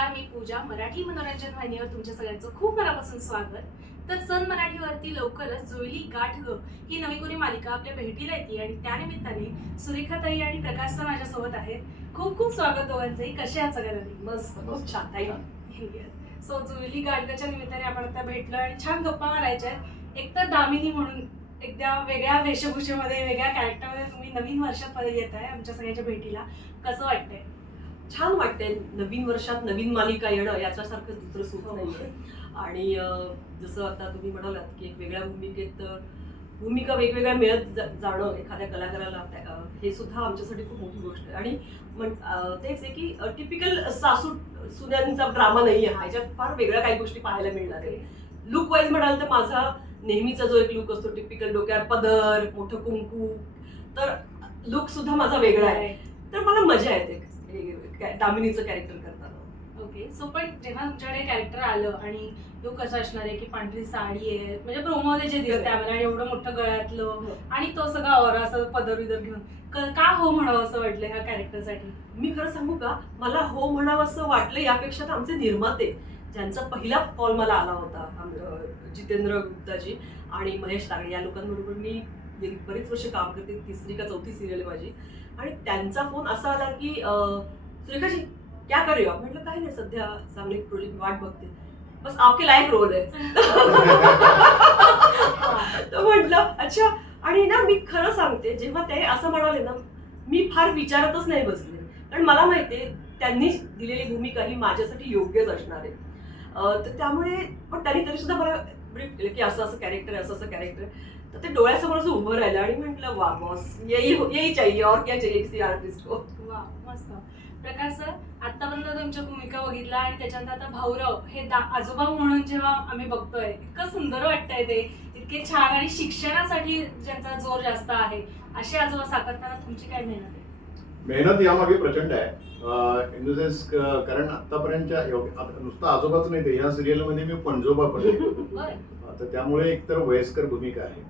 नमस्कार मी पूजा मराठी मनोरंजन वाहिनीवर तुमच्या सगळ्यांचं खूप मनापासून स्वागत. तर सन मराठीवरती लवकरच जुळली गाठ ग. ही नवी कोणी मालिका आपल्या भेटीला येते आणि त्यानिमित्ताने सुरेखाताई आणि प्रकाश सर माझ्यासोबत आहेत. खूप खूप स्वागत दोघांचंही. कसे आहात सगळ्यांनी मस्त खूप छान. थँक्यू सो जुळली गाठगाच्या निमित्ताने आपण आता भेटलो आणि छान गप्पा मारायच्या आहेत. एकतर दामिनी म्हणून एकदा वेगळ्या वेशभूषेमध्ये वेगळ्या कॅरेक्टरमध्ये तुम्ही नवीन वर्षात येत आहे आमच्या सगळ्यांच्या भेटीला. कसं वाटतंय? छान वाटतंय. नवीन वर्षात नवीन मालिका येणं याच्यासारखं दुसरं सुख हो. नाहीये. आणि जसं आता तुम्ही म्हणालात की एक वेगळ्या भूमिकेत भूमिका वेगवेगळ्या मिळत जाणं एखाद्या कलाकाराला हे सुद्धा आमच्यासाठी खूप मोठी गोष्ट आहे. आणि म्हण तेच आहे की टिपिकल सासू सुन्यांचा ड्रामा नाही आहे ह्याच्यात फार वेगळ्या काही गोष्टी पाहायला मिळणार आहे लुक वाईज म्हणाल तर माझा नेहमीचा जो एक लुक असतो टिपिकल डोक्यावर पदर मोठं कुंकू तर लुक सुद्धा माझा वेगळा आहे. तर मला मजा येते. दामिनीचं कॅरेक्टर करताना ओके सो पण जेव्हा तुमच्याकडे कॅरेक्टर आलं आणि तो कसं असणार आहे की पांढरी साडी आहे म्हणजे प्रोमोमध्ये जे दिसते आम्हाला आणि एवढं मोठं गळ्यातलं आणि तो सगळा औरा असं पदर विदर घेऊन क- हो म्हणावं असं वाटलं ह्या कॅरेक्टरसाठी मी खरं सांगू का मला हो म्हणावं असं वाटलं यापेक्षा तर आमचे निर्माते ज्यांचा पहिला कॉल मला आला होता जितेंद्र गुप्ताजी आणि महेश तागडे या लोकांबरोबर मी गेली बरीच वर्ष काम करते तिसरी का चौथी सिरियल माझी. आणि त्यांचा फोन असा आला की सुरेखाजी क्या कर रहे हो आप?" म्हटलं काय नाही सध्या चांगले प्रोजेक्ट वाट बघते. बस आपके लायक रोल आहे. तर म्हटलं अच्छा. आणि ना मी खरं सांगते जेव्हा ते असं म्हणाले ना मी फार विचारतच नाही बसले. कारण मला माहितीये त्यांनी दिलेली भूमिका ही माझ्यासाठी योग्यच असणार आहे. तर त्यामुळे पण त्यांनी तरी सुद्धा मला ब्रीफ केलं की असं असं कॅरेक्टर आहे असं असं कॅरेक्टर तर ते डोळ्यासमोर असं उभं राहिलं आणि म्हटलं वा बॉस यही यही चाहिए और क्या चाहिए किसी आर्टिस्ट को वा मस्त. प्रकाश सर आतापर्यंत तुमच्या भूमिका बघितल्या आणि त्याच्यानंतर आता भाऊराव हे दा आजोबा म्हणून जेव्हा आम्ही बघतोय इतकं सुंदर वाटतंय ते. इतके छान आणि शिक्षणासाठी ज्यांचा जोर जास्त आहे असे आजोबा साकारताना तुमची काय मेहनत आहे? मेहनत यामागे प्रचंड आहे. इन द सेन्स कारण आतापर्यंतच्या नुसतं आजोबाच नाही ते या सिरियलमध्ये मी पणजोबा पण तर त्यामुळे एकतर वयस्कर भूमिका आहे.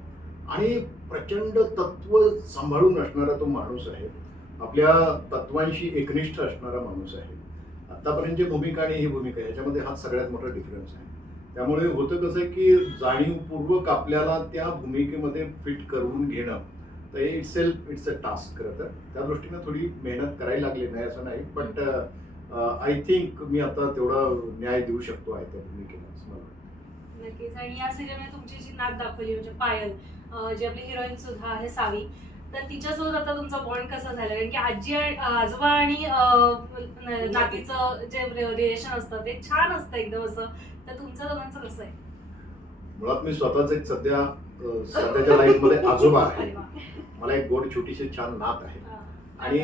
आणि प्रचंड तत्व सांभाळून असणारा तो माणूस आहे. आपल्या तत्वांशी एकनिष्ठ असणारा माणूस आहे. आतापर्यंतची भूमिका आणि ही भूमिका याच्यामध्ये हा सगळ्यात मोठा डिफरन्स आहे. त्यामुळे होतं कसं की जाणीवपूर्वक आपल्याला त्या भूमिकेमध्ये फिट करून घेणं तर it's self it's a task खरं तर. त्या दृष्टीनं थोडी मेहनत करायला लागली नाही असं नाही बट आय थिंक मी आता तेवढा न्याय देऊ शकतो आहे त्या भूमिकेला नक्कीच. आणि या सिरियलमध्ये तुमची जी नाक दाखवली म्हणजे पायल जी आपली हिरोईन सुद्धा आहे सावी तर तिच्यासोबत आता तुमचा बॉन्ड कसा झाला? कारण की आजी आजोबा आणि नातीचं जे रिलेशन असतं ते छान असतं एकदम असं. तर तुमचं दोघांचं कसं आहे? मुळात मी स्वतःच एक सध्या सध्याच्या लाईफमध्ये आजोबा आहे. मला एक गोड छोटीशी छान नात आहे. आणि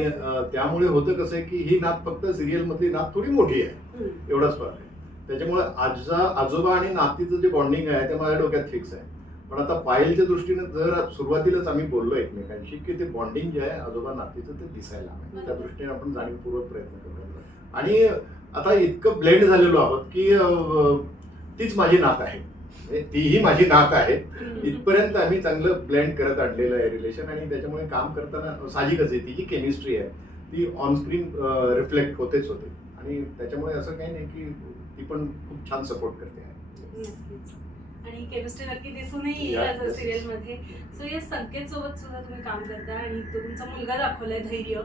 त्यामुळे होतं कसं आहे की ही नात फक्त सिरियल मधली नात थोडी मोठी आहे. एवढाच फरक आहे. त्याच्यामुळे आजा आजोबा आणि नातीचं जे बॉन्डिंग आहे ते माझ्या डोक्यात फिक्स आहे. पण आता पायलच्या दृष्टीने जर सुरुवातीलाच आम्ही बोललो एकमेकांशी की ते बॉन्डिंग जे आहे आजोबा नातीचं ते दिसायला हवं त्या दृष्टीने आपण जाणीवपूर्वक प्रयत्न करूया. आणि आता इतकं ब्लेंड झालेलो आहोत की तीच माझी नात आहे. म्हणजे तीही माझी नात आहे. इथपर्यंत आम्ही चांगलं ब्लेंड करत आणलेलं आहे रिलेशन आणि त्याच्यामुळे काम करताना साहजिकच आहे. ती जी केमिस्ट्री आहे ती ऑनस्क्रीन रिफ्लेक्ट होतेच होते. आणि त्याच्यामुळे असं काही नाही की ती पण खूप छान सपोर्ट करते. आहे. आणि केमिस्ट्री नक्की दिसूनही येईल. सिरियलमध्ये सो या संकेत सोबत सुद्धा तुम्ही काम करता आणि तो तुमचा मुलगा दाखवलाय धैर्य.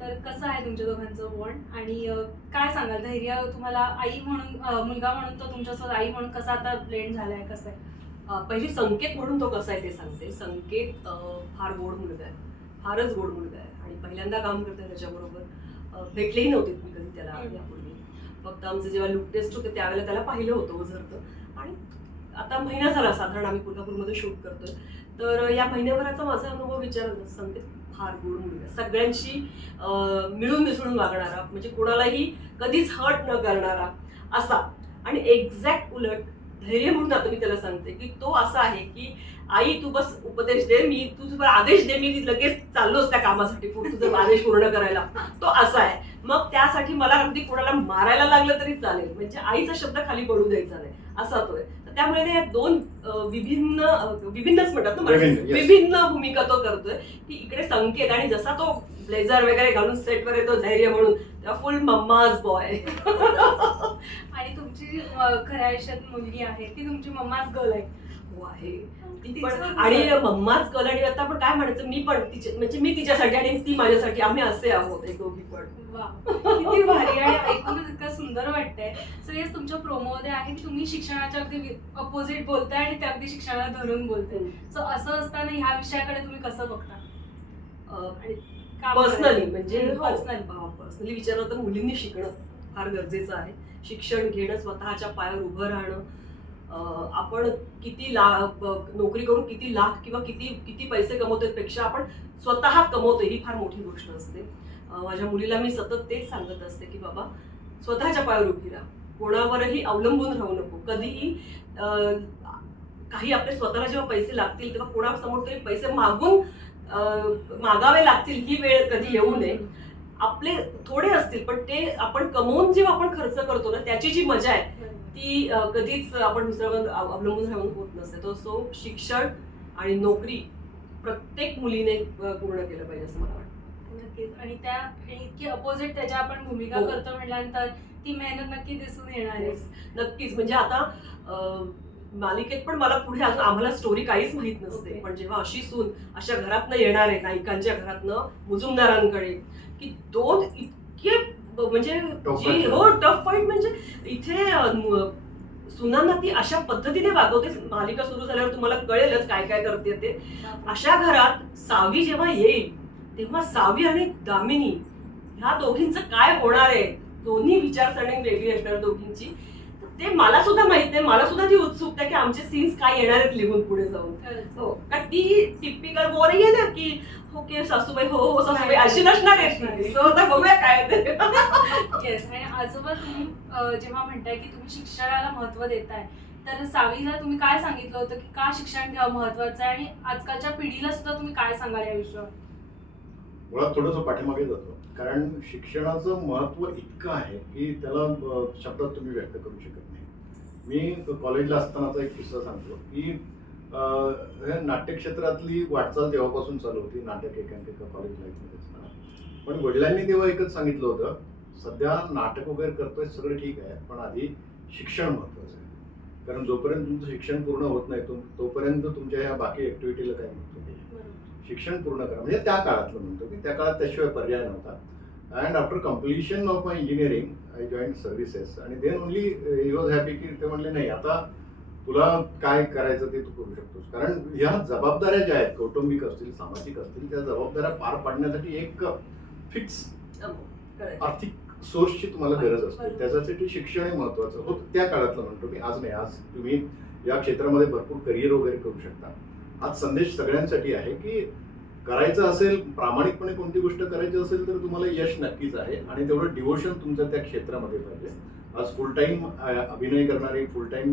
तर कसं आहे तुमच्या दोघांचं बॉन्ड आणि काय सांगाल? धैर्य तुम्हाला आई म्हणून मुलगा म्हणून तो तुमच्यासोबत आई म्हणून कसा आता ब्लेंड झालाय कसं आहे? पहिली संकेत म्हणून तो कसा आहे ते सांगते. संकेत फार गोड मुलगा आहे. फारच गोड मुलगा आहे. आणि पहिल्यांदा काम करतोय त्याच्याबरोबर. भेटलेही नव्हते मी कधी त्याला. यापूर्वी. फक्त आमचं जेव्हा लुक टेस्ट होते त्यावेळेला त्याला पाहिलं होतं ओझरतं आणि आता महिना झाला साधारण आम्ही कोल्हापूरमध्ये शूट करतोय. तर या महिन्याभराचा माझा अनुभव विचार सांगते फार गोड मुलगा. सगळ्यांशी मिळून मिसळून वागणारा म्हणजे कोणालाही कधीच हर्ट न करणारा असा. आणि एक्झॅक्ट उलट धैर्य म्हणून आता मी त्याला सांगते की तो असा आहे की आई तू बस उपदेश दे मी तू तुझा आदेश दे मी लगेच चाललोच त्या कामासाठी तुझा आदेश पूर्ण करायला. तो असा आहे. मग त्यासाठी मला अगदी कोणाला मारायला लागलं तरी चालेल. म्हणजे आईचा शब्द खाली पडू द्यायचा नाही. असा तो आहे. तर त्यामुळे ते दोन विभिन्न विभिन्नच म्हणतात ना. विभिन्न, भूमिका तो करतोय की इकडे संकेत आणि जसा तो ब्लेझर वगैरे घालून सेटवर येतो धैर्य म्हणून तेव्हा फुल मम्माज बॉय आणि तुमची खऱ्या आयुष्यात मुलगी आहे ती तुमची मम्माच गर्ल आहे. हो आहे? आणि मम्माच कल आणि आता पण काय म्हणायचं मी पण तिच्या म्हणजे मी तिच्यासाठी आणि ती माझ्यासाठी आम्ही असे आहोत एक दोघी पण. किती भारी आणि ऐकूनच इतकं सुंदर वाटतंय. सो येस तुमच्या प्रोमोमध्ये आहे. की तुम्ही शिक्षणाच्या अगदी अपोजिट बोलताय आणि ते अगदी शिक्षणाला धरून बोलताय. सो असं असताना ह्या विषयाकडे तुम्ही कसं बघता? आणि पर्सनली म्हणजे पर्सनली पर्सनली विचारलं तर मुलींनी शिकणं फार गरजेचं आहे. शिक्षण घेणं स्वतःच्या पायावर उभं राहणं आपण किती ला नोकरी करून किती लाख किंवा किती किती पैसे कमवतो पेक्षा आपण स्वतः कमवतो ही फार मोठी गोष्ट असते. माझ्या मुलीला मी सतत तेच सांगत असते की बाबा स्वतःच्या पायावर उभी राहा. कोणावरही अवलंबून राहू नको. कधीही काही आपले स्वतःला जेव्हा पैसे लागतील तेव्हा कोणासमोर तरी पैसे मागून मागावे लागतील ही वेळ कधी येऊ नये. आपले थोडे असतील पण ते आपण कमवून जेव्हा आपण खर्च करतो ना त्याची जी मजा आहे ती कधीच आपण दुसऱ्यावर अव- अवलंबून राहून होत नसते. तो सो शिक्षण आणि नोकरी प्रत्येक मुलीने पूर्ण केलं पाहिजे असं मला वाटतं. नक्कीच. आणि त्या इतकी अपोजिट त्याच्या आपण भूमिका हो. करतो म्हटल्यानंतर ती मेहनत नक्की दिसून येणार आहे. नक्कीच. म्हणजे आता मालिकेत पण मला पुढे अजून आम्हाला स्टोरी काहीच माहीत नसते. पण जेव्हा अशी सून अशा घरातनं येणार आहे नायिकांच्या घरातनं मुजुमदारांकडे की दोन इतके म्हणजे जी. हो टफ फाईट म्हणजे इथे सुनांना ती अशा पद्धतीने वागवते मालिका सुरू झाल्यावर तुम्हाला कळेलच काय काय करते ते. अशा घरात सावी जेव्हा येईल तेव्हा सावी आणि दामिनी ह्या दोघींचं काय होणार आहे? दोन्ही विचारसरणी वेगळी असणार दोघींची. ते मला सुद्धा माहीत नाही. मला सुद्धा ती उत्सुकता की आमचे सीन्स काय येणार आहेत लिहून पुढे जाऊन. हो. कारण ती टिपिकल बोर आहे ना की ओके सासूबाई हो हो सासूबाई अशी नसणार आहे सो आता बघूया काय ते येस आणि आजोबा तुम्ही जेव्हा म्हणताय की तुम्ही शिक्षणाला महत्त्व देताय तर सावीला तुम्ही काय सांगितलं होतं की का शिक्षण घ्यावं महत्वाचं आहे? आणि आजकालच्या पिढीला सुद्धा तुम्ही काय सांगाल या विषयावर? मुळात थोडंसं पाठीमागे जातो. कारण शिक्षणाचं महत्त्व इतकं आहे की त्याला शब्दात तुम्ही व्यक्त करू शकत नाही. मी कॉलेजला असतानाचा एक किस्सा सांगतो की हे नाट्यक्षेत्रातली वाटचाल तेव्हापासून चालू होती. नाटक एकांकिका कॉलेज लाईफमध्ये असताना. पण वडिलांनी तेव्हा एकच सांगितलं होतं सध्या नाटक वगैरे करतोय सगळं ठीक आहे पण आधी शिक्षण महत्त्वाचं आहे. कारण जोपर्यंत तुमचं शिक्षण पूर्ण होत नाही तुम- तोपर्यंत तुमच्या ह्या बाकी ऍक्टिव्हिटीला काही महत्त्व नाही. शिक्षण पूर्ण करा. म्हणजे त्या काळातलं म्हणतो की त्या काळात त्याशिवाय पर्याय नव्हता. And after completion of my engineering I join services आणि then only he was happy की ते म्हणले नाही आता तुला काय करायचं ते तू करू शकतोस. कारण ह्या जबाबदाऱ्या ज्या आहेत कौटुंबिक असतील सामाजिक असतील त्या जबाबदाऱ्या पार पाडण्यासाठी एक फिक्स आर्थिक सोर्सची तुम्हाला गरज असते. त्याच्यासाठी शिक्षण हे महत्वाचं होतं. त्या काळातलं म्हणतो मी. आज नाही आज तुम्ही या क्षेत्रामध्ये भरपूर करिअर वगैरे करू शकता. आज संदेश सगळ्यांसाठी आहे की करायचं असेल प्रामाणिकपणे कोणती गोष्ट करायची असेल तर तुम्हाला यश नक्कीच आहे. आणि तेवढं डिवोशन तुमचं त्या क्षेत्रामध्ये पाहिजे. आज फुल टाईम अभिनय करणारे फुल टाईम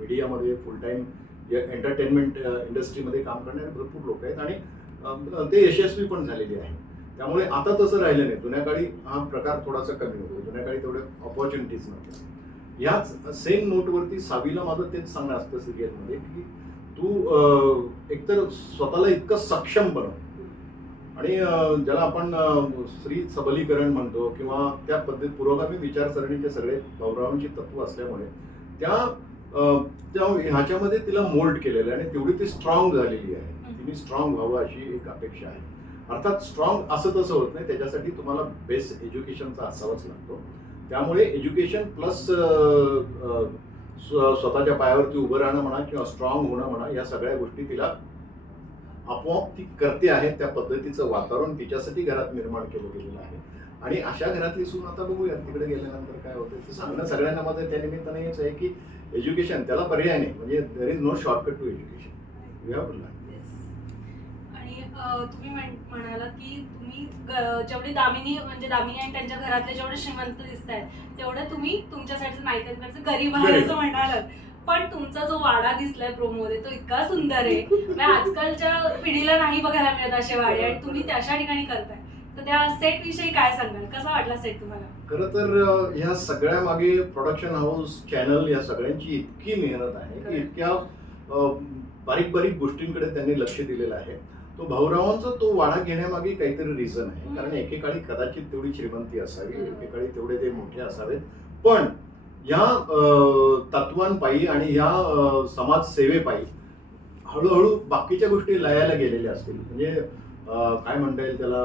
मीडियामध्ये फुल टाईम एंटरटेनमेंट इंडस्ट्रीमध्ये काम करणारे भरपूर लोक आहेत. आणि ते यशस्वी पण झालेले आहे त्यामुळे आता तसं राहिलं नाही. जुन्या काळी हा प्रकार थोडासा कमी होतो. जुन्या काळी तेवढे ऑपॉर्च्युनिटीज नव्हत्या याच सेम नोटवरती सावीला माझं तेच सांगणं असतं सिरियलमध्ये की तू एकतर स्वतःला इतकं सक्षम बनव आणि ज्याला आपण स्त्री सबलीकरण म्हणतो किंवा त्या पद्धत पुरोगामी विचारसरणीचे सगळे भाऊरावांची तत्व असल्यामुळे त्या त्या ह्याच्यामध्ये तिला मोल्ड केलेलं आहे आणि तेवढी ती स्ट्रॉंग झालेली आहे. तिने स्ट्रॉंग व्हावं अशी एक अपेक्षा आहे. अर्थात स्ट्रॉंग असं तसं होत नाही. त्याच्यासाठी तुम्हाला बेस्ट एज्युकेशनचा असावाच लागतो. त्यामुळे एज्युकेशन प्लस स्वतःच्या पायावरती उभं राहणं म्हणा किंवा स्ट्रॉंग होणं म्हणा या सगळ्या गोष्टी तिला आपोआप ती करते आहे त्या पद्धतीचं वातावरण तिच्यासाठी घरात निर्माण केलं गेलेलं आहे. आणि अशा घरातली सून आता बघूया तिकडे गेल्यानंतर काय होतं ते सांगणं सगळ्यांना माझं त्या निमित्ताने हेच आहे की एज्युकेशन त्याला पर्याय नाही. म्हणजे there is no shortcut to education आणि तुम्ही म्हण- की तुम्ही जेवढे दामिनी म्हणजे दामिनी आणि त्यांच्या घरातले जेवढे श्रीमंत दिसत आहेत तेवढं तुम्ही तुमच्यासाठी नायकांकडचं गरीब आहे. असं म्हणालात पण तुमचा जो वाडा दिसलाय प्रोमोमध्ये तो इतका सुंदर आहे. म्हणजे आजकालच्या पिढीला नाही बघायला मिळत असे वाडे आणि तुम्ही त्याच्या ठिकाणी करताय. तर त्या सेट विषयी काय सांगाल? कसा वाटला सेट तुम्हाला? खरं तर ह्या सगळ्या मागे प्रोडक्शन हाऊस चॅनल या सगळ्यांची इतकी मेहनत आहे की. इतक्या बारीक बारीक गोष्टींकडे त्यांनी लक्ष दिलेलं आहे. तो भाऊरावांचा तो वाडा घेण्यामागे काहीतरी रिझन आहे. कारण एकेकाळी कदाचित तेवढी श्रीमंती असावी. एकेकाळी तेवढे ते मोठे असावेत. पण या तत्वांपायी आणि या समाजसेवेपायी हळूहळू बाकीच्या गोष्टी लयाला गेलेल्या असतील. म्हणजे काय म्हणता येईल त्याला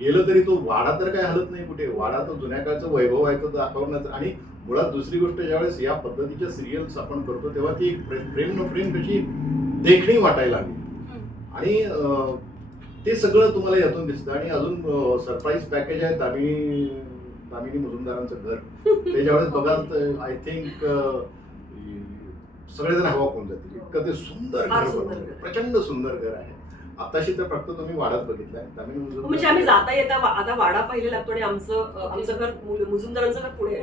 गेलं तरी तो वाडा तर काय हलत नाही कुठे? वाडा तो जुन्या काळचं वैभव आहे तो दाखवण्याचं. आणि मुळात दुसरी गोष्ट ज्यावेळेस या पद्धतीच्या सिरियल्स आपण करतो तेव्हा ती प्रेम न प्रेम कशी देखणी वाटायला लागली. आणि ते सगळं तुम्हाला यातून दिसतं. आणि अजून सरप्राईज पॅकेज आहे दामिनी दामिनी मुजुमदारांचं घर. ते ज्यावेळेस बघाल आय थिंक सगळेजण हवा होऊन जातील. इतकं ते सुंदर घर. प्रचंड सुंदर घर आहे. आताशी तर फक्त तुम्ही वाड्यात बघितलंय म्हणजे आम्ही जाता येता आता वाडा पहिले लागतो आणि आमचं आमचं घर मुजुमदारांचं घर पुढे.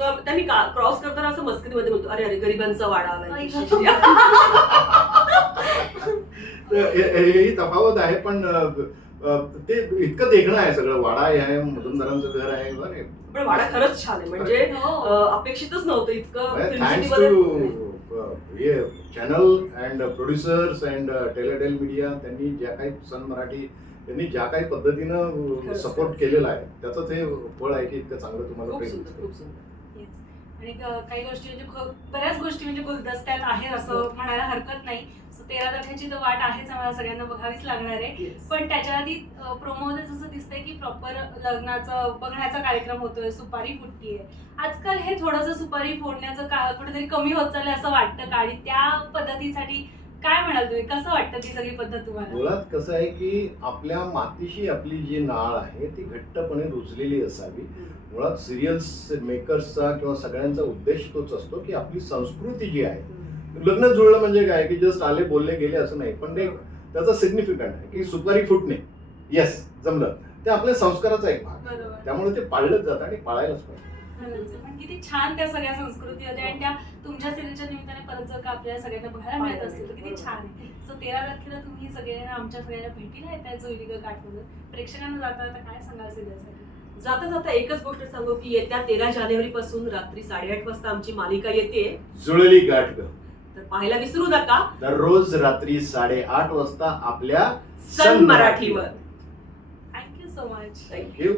तर त्यांनी क्रॉस करताना असं मस्करीमध्ये म्हणतो अरे अरे गरिबांचा वाडा आला आई इथे." तर हे- हे- ही तफावत आहे पण ते इतकं देखणं आहे सगळं. वाडा आहे मुजुमदारांचं घर आहे बरं पण वाडा खरंच छान आहे. म्हणजे हो. अपेक्षितच नव्हतं इतकं थँक्स टू हे channel and producers and Tell a tale media त्यांनी ज्या काही सन मराठी त्यांनी ज्या काही पद्धतीनं सपोर्ट. केलेला आहे त्याचं ते फळ आहे की इतकं चांगलं तुम्हाला. आणि काही गोष्टी म्हणजे बऱ्याच गोष्टी म्हणजे गुलदस्त्यात आहेत असं म्हणायला हरकत नाही. तेरा तारखेची तर वाट आहेच आम्हाला सगळ्यांना बघावीच लागणार आहे. Yes. पण त्याच्या आधी प्रोमोमध्ये जसं दिसतंय की प्रॉपर लग्नाचं बघण्याचा कार्यक्रम होतोय सुपारी फुटतीये. आजकाल हे थोडंसं सुपारी फोडण्याचं का कुठेतरी कमी होत चाललंय असं वाटतं का? आणि त्या पद्धतीसाठी काय म्हणाल तुम्ही? कसं वाटतं ती सगळी पद्धत तुम्हाला? मुळात कसं आहे की आपल्या मातीशी आपली जी नाळ आहे ती घट्टपणे रुजलेली असावी. मुळात सिरियल्स मेकर्सचा किंवा सगळ्यांचा उद्देश तोच असतो की आपली संस्कृती जी आहे लग्न जुळलं म्हणजे काय? की जस्ट आले बोलले गेले असं नाही. पण ते त्याचा सिग्निफिकंट आहे की सुपारी फुटणे. येस जमलं. ते आपल्या संस्काराचा एक भाग. त्यामुळे ते पाळलंच जातं आणि पाळायलाच पाहिजे. पण किती छान त्या सगळ्या संस्कृती होत्या. आणि त्या तुमच्या सिरियलच्या निमित्ताने परत जर का आपल्याला सगळ्यांना बघायला मिळत असतील तर किती छान आहे. सो तेरा तारखेला तुम्ही सगळ्यांना आमच्या सगळ्यांना भेटीला येत आहे जोईलिग काठमधून प्रेक्षकांना जाता जाता काय सांगाल सिरियलसाठी जाता जाता एकच गोष्ट सांगू की येत्या तेरा जानेवारी पासून रात्री साडेआठ वाजता आमची मालिका येते. जुळली गाठ ग. तर पाहायला विसरू नका. दररोज रात्री साडेआठ वाजता आपल्या सन मराठीवर. Thank you so much thank you thank you